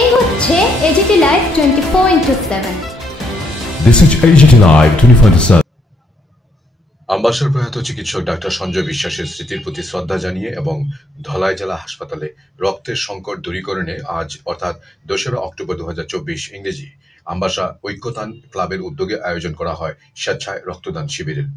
এই হচ্ছে AGT live 24/7। This is AGT Live 24/7। আমবাসার প্রয়াত চিকিৎসক ডাক্তার সঞ্জয় বিশ্বাসের স্মৃতির প্রতি শ্রদ্ধা জানিয়ে এবং ধলাই জেলা হাসপাতালে রক্তের সংকট দূরীকরণে আজ অর্থাৎ 2রা অক্টোবর 2024 ইংরেজি আমবাসা ঐক্যতান ক্লাবের উদ্যোগে আয়োজন করা হয় স্বেচ্ছায় রক্তদান শিবিরের।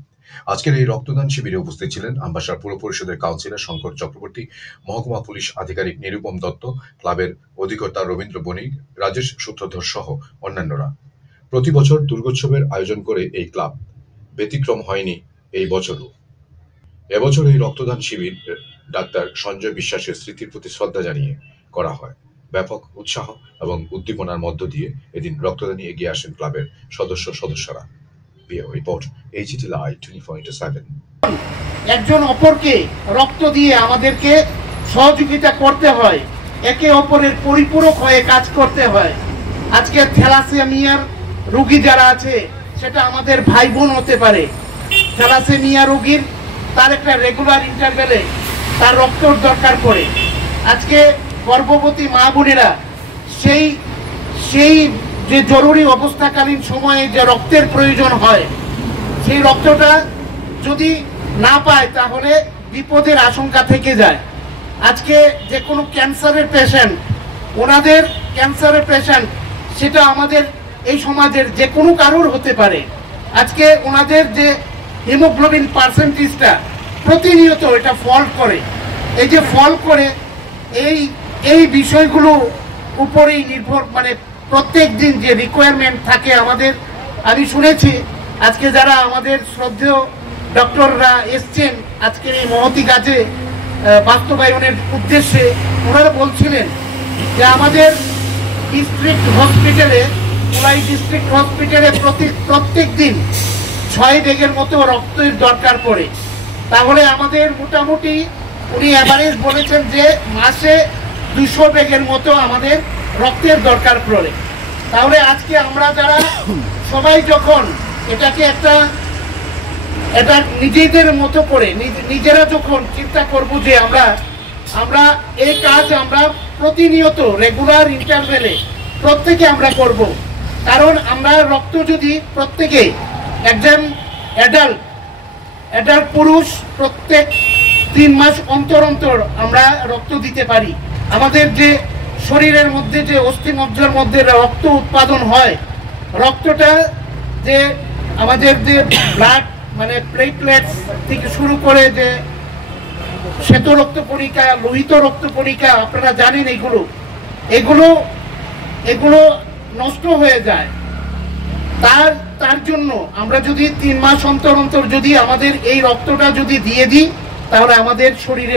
আজকের এই রক্তদান শিবিরে উপস্থিত ছিলেন আমবাসা পৌর পরিষদের কাউন্সিলর শঙ্কর চক্রবর্তী, মহকুমা পুলিশ আধিকারিক নিরুপম দত্ত, ক্লাবের অধিকর্তা রবীন্দ্র বণিক, রাজেশ সূত্রধর সহ অন্যান্যরা। প্রতি বছর দুর্গোৎসবের আয়োজন করে এই ক্লাব, ব্যতিক্রম হয়নি এই বছরও। এবছর এই রক্তদান শিবির ডাক্তার সঞ্জয় বিশ্বাসের স্মৃতির প্রতি শ্রদ্ধা জানিয়ে করা হয়। ব্যাপক উৎসাহ এবং উদ্দীপনার মধ্য দিয়ে এদিন রক্তদানে এগিয়ে আসেন ক্লাবের সদস্যরা। Report AGT Live 24/7। একজন অপরকে রক্ত দিয়ে আমাদেরকে সহযোগিতা করতে হয়, একে অপরের পরিপূরক হয়ে কাজ করতে হয়। আজকে থ্যালাসেমিয়ার রোগী যারা আছে সেটা আমাদের ভাই বোন হতে পারে। থ্যালাসেমিয়া রোগীর তার একটা রেগুলার ইন্টারভ্যালে তার রক্তর দরকার পড়ে। আজকে গর্ভবতী মা বোনেরা সেই যে জরুরি অবস্থাকালীন সময়ে যে রক্তের প্রয়োজন হয়, সেই রক্তটা যদি না পায় তাহলে বিপদের আশঙ্কা থেকে যায়। আজকে যে কোনো ক্যান্সারের পেশেন্ট, ওনাদের ক্যান্সারের পেশেন্ট সেটা আমাদের এই সমাজের যে কোনো কারোর হতে পারে। আজকে ওনাদের যে হিমোগ্লোবিন পার্সেন্টেজটা প্রতিনিয়ত এটা ফল করে, এই যে ফল করে এই বিষয়গুলো উপরেই নির্ভর, মানে প্রত্যেক দিন যে রিকোয়ারমেন্ট থাকে আমাদের। আমি শুনেছি আজকে যারা আমাদের শ্রদ্ধেয় ডক্টররা এসছেন আজকের এই মহতি কাজে বাস্তবায়নের উদ্দেশ্যে, ওনারা বলছিলেন যে আমাদের ডিস্ট্রিক্ট হসপিটালে প্রত্যেক দিন 6 ব্যাগের মতো রক্তের দরকার পড়ে। তাহলে আমাদের মোটামুটি উনি অ্যাভারেজ বলেছেন যে মাসে 200 ব্যাগের মতো আমাদের রক্তের দরকার পড়ে। তাহলে আজকে আমরা যারা সবাই যখন এটাকে এটা নিজেদের মতো করে নিজেরা যখন চিন্তা করব যে আমরা এই কাজ আমরা প্রতিনিয়ত রেগুলার ইন্টারভ্যালে প্রত্যেকে আমরা করব। কারণ আমরা রক্ত যদি প্রত্যেকে একজন অ্যাডাল্ট পুরুষ প্রত্যেক 3 মাস অন্তর আমরা রক্ত দিতে পারি। আমাদের যে শরীরের মধ্যে যে অস্থিমজ্জার মধ্যে রক্ত উৎপাদন হয়, রক্তটা যে আমাদের যে ব্লাড মানে প্লেটলেটস থেকে শুরু করে যে শ্বেত রক্ত কণিকা, লোহিত রক্ত কণিকা, আপনারা জানেন এগুলো নষ্ট হয়ে যায়। তার জন্য আমরা যদি 3 মাস অন্তর যদি আমাদের এই রক্তটা যদি দিয়ে দিই তাহলে আমাদের শরীরে